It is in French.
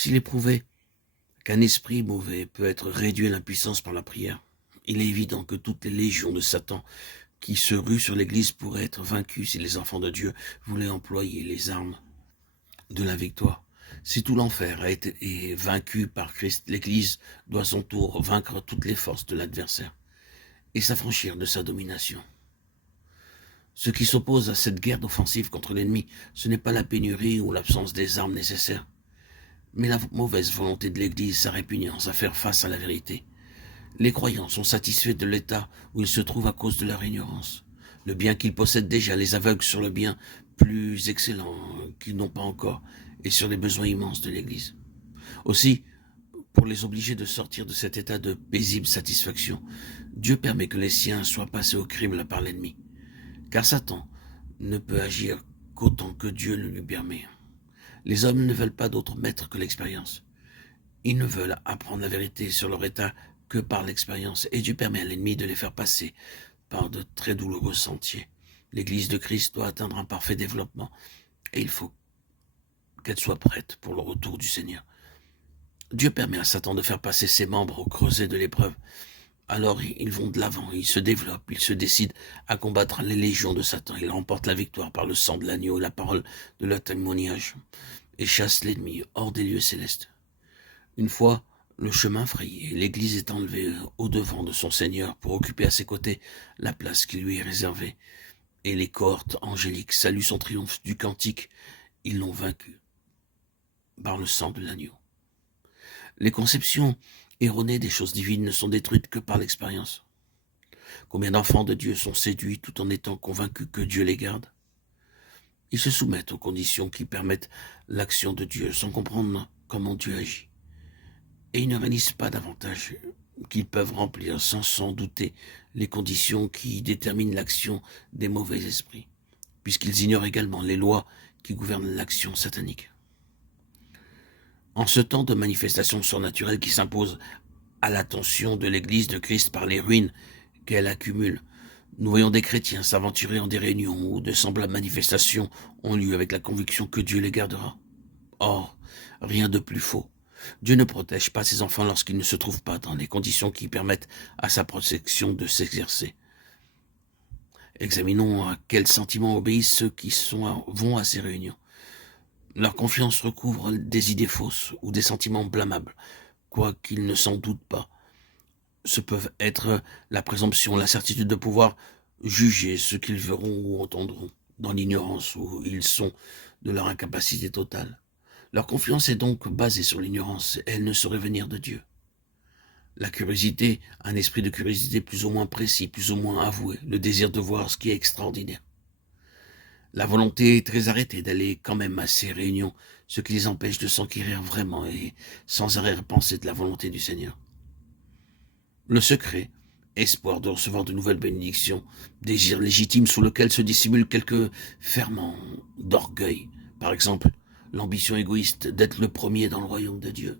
S'il est prouvé qu'un esprit mauvais peut être réduit à l'impuissance par la prière, il est évident que toutes les légions de Satan qui se ruent sur l'Église pourraient être vaincues si les enfants de Dieu voulaient employer les armes de la victoire. Si tout l'enfer est vaincu par Christ, l'Église doit à son tour vaincre toutes les forces de l'adversaire et s'affranchir de sa domination. Ce qui s'oppose à cette guerre offensive contre l'ennemi, ce n'est pas la pénurie ou l'absence des armes nécessaires, mais la mauvaise volonté de l'Église, sa répugnance à faire face à la vérité. Les croyants sont satisfaits de l'état où ils se trouvent à cause de leur ignorance. Le bien qu'ils possèdent déjà les aveugle sur le bien plus excellent qu'ils n'ont pas encore et sur les besoins immenses de l'Église. Aussi, pour les obliger de sortir de cet état de paisible satisfaction, Dieu permet que les siens soient passés au crible par l'ennemi. Car Satan ne peut agir qu'autant que Dieu le lui permet. Les hommes ne veulent pas d'autre maître que l'expérience. Ils ne veulent apprendre la vérité sur leur état que par l'expérience, et Dieu permet à l'ennemi de les faire passer par de très douloureux sentiers. L'Église de Christ doit atteindre un parfait développement, et il faut qu'elle soit prête pour le retour du Seigneur. Dieu permet à Satan de faire passer ses membres au creuset de l'épreuve. Alors ils vont de l'avant, ils se développent, ils se décident à combattre les légions de Satan. Ils remportent la victoire par le sang de l'agneau et la parole de leur témoignage, et chassent l'ennemi hors des lieux célestes. Une fois le chemin frayé, l'Église est enlevée au-devant de son Seigneur pour occuper à ses côtés la place qui lui est réservée. Et les cohortes angéliques saluent son triomphe du cantique. Ils l'ont vaincu par le sang de l'agneau. Les conceptions erronées des choses divines ne sont détruites que par l'expérience. Combien d'enfants de Dieu sont séduits tout en étant convaincus que Dieu les garde? Ils se soumettent aux conditions qui permettent l'action de Dieu sans comprendre comment Dieu agit. Et ils ne réalisent pas davantage qu'ils peuvent remplir sans douter les conditions qui déterminent l'action des mauvais esprits, puisqu'ils ignorent également les lois qui gouvernent l'action satanique. En ce temps de manifestations surnaturelles qui s'imposent à l'attention de l'Église de Christ par les ruines qu'elle accumule, nous voyons des chrétiens s'aventurer en des réunions où de semblables manifestations ont lieu avec la conviction que Dieu les gardera. Or, rien de plus faux. Dieu ne protège pas ses enfants lorsqu'ils ne se trouvent pas dans les conditions qui permettent à sa protection de s'exercer. Examinons à quels sentiments obéissent ceux qui vont à ces réunions. Leur confiance recouvre des idées fausses ou des sentiments blâmables, quoiqu'ils ne s'en doutent pas. Ce peuvent être la présomption, la certitude de pouvoir juger ce qu'ils verront ou entendront, dans l'ignorance où ils sont de leur incapacité totale. Leur confiance est donc basée sur l'ignorance, elle ne saurait venir de Dieu. La curiosité, un esprit de curiosité plus ou moins précis, plus ou moins avoué, le désir de voir ce qui est extraordinaire. La volonté est très arrêtée d'aller quand même à ces réunions, ce qui les empêche de s'enquérir vraiment et sans arrière-pensée de la volonté du Seigneur. Le secret, espoir de recevoir de nouvelles bénédictions, désir légitime sous lequel se dissimulent quelques ferments d'orgueil, par exemple, l'ambition égoïste d'être le premier dans le royaume de Dieu.